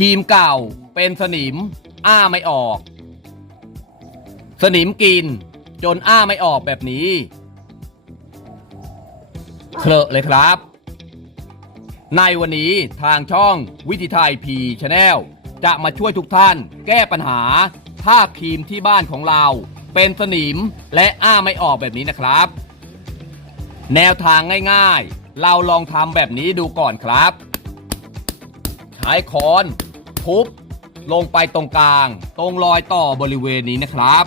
ครีมเก่าเป็นสนิม อ้าไม่ออก สนิมกิน จนอ้าไม่ออกแบบนี้เคลอะเลยครับ ในวันนี้ทางช่องวิธีไทยพีชาแนล จะมาช่วยทุกท่าน แก้ปัญหาถ้าครีมที่บ้านของเรา เป็นสนิมและอ้าไม่ออกแบบนี้นะครับ แนวทางง่ายๆ เราลองทำแบบนี้ดูก่อนครับ ใช้ค้อนทุบลงไปตรงกลาง ตรงรอยต่อบริเวณนี้นะครับ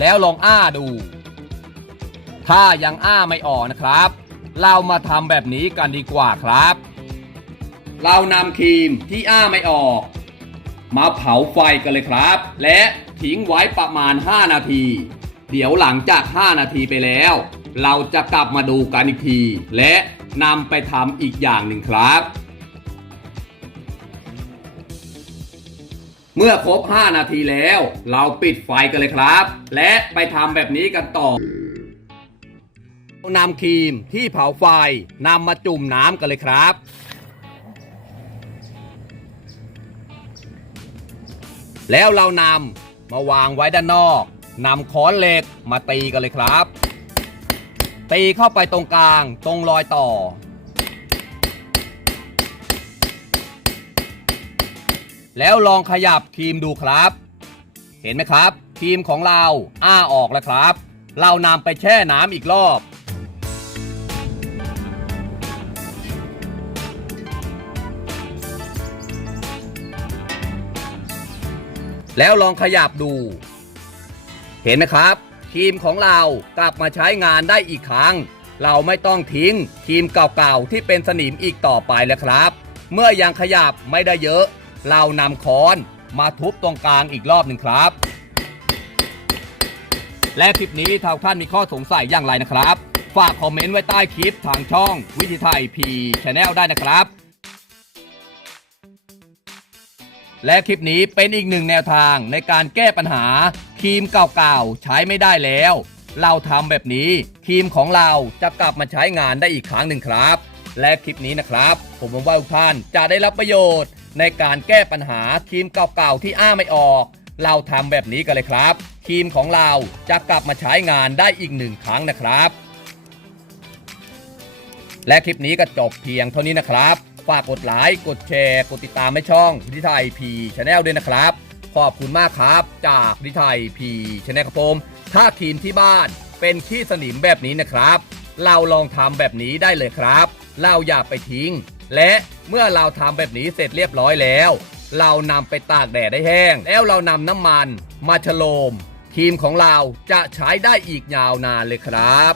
แล้วลองอ้าดู ถ้ายังอ้าไม่ออกนะครับ เรามาทำแบบนี้กันดีกว่าครับ เรานำครีมที่อ้าไม่ออก มาเผาไฟกันเลยครับ และทิ้งไว้ประมาณ 5 นาที เดี๋ยวหลังจาก 5 นาทีไปแล้ว เราจะกลับมาดูกันอีกที และนำไปทำอีกอย่างหนึ่งครับ เมื่อครบ 5 นาทีแล้ว เราปิดไฟกันเลยครับ และไปทำแบบนี้กันต่อ นำครีมที่เผาไฟนำมาจุ่มน้ำกันเลยครับ แล้วเรานำมาวางไว้ด้านนอกนำค้อนเหล็กมาตีกันเลยครับ ตีเข้าไปตรงกลางตรงรอยต่อ แล้วลองขยับครีมดูครับ เห็นไหมครับครีมของเราอ้าออกแล้วครับ เรานำไปแช่น้ำอีกรอบ แล้วลองขยับดู เห็นไหมครับครีมของเรากลับมาใช้งานได้อีกครั้ง เราไม่ต้องทิ้งครีมเก่าๆที่เป็นสนิมอีกต่อไปแล้วครับ เมื่อยังขยับไม่ได้เยอะ เรานำค้อนมาทุบตรงกลางอีกรอบหนึ่งครับ และคลิปนี้ถ้าท่านมีข้อสงสัยอย่างไรนะครับ ฝากคอมเมนต์ไว้ใต้คลิปทางช่องวิธีไทยพีชแนลได้นะครับ และคลิปนี้เป็นอีกหนึ่งแนวทางในการแก้ปัญหาครีมเก่าๆ ใช้ไม่ได้แล้ว เราทำแบบนี้ครีมของเราจะกลับมาใช้งานได้อีกครั้งหนึ่งครับ และคลิปนี้นะครับ ผมหวังว่าทุกท่านจะได้รับประโยชน์ ในการแก้ปัญหาครีมเก่าๆ ที่อ้าไม่ออก เราทำแบบนี้กันเลยครับครีมของเราจะกลับมาใช้งานได้อีกหนึ่งครั้งนะครับ และคลิปนี้ก็จบเพียงเท่านี้นะครับ ฝากกดไลค์กดแชร์ กดติดตามให้ช่องวิทยไทยพีชาแนลด้วยนะครับ ขอบคุณมากครับจากวิทยไทยพีชาแนลครับผมถ้าทีมที่บ้านเป็นขี้สนิมแบบนี้นะครับ เราลองทำแบบนี้ได้เลยครับ เราอย่าไปทิ้ง และเมื่อเราทำแบบนี้เสร็จเรียบร้อยแล้ว เรานำไปตากแดดได้แห้ง แล้วเรานำน้ำมันมาฉโลมครีมของเราจะใช้ได้อีกยาวนานเลยครับ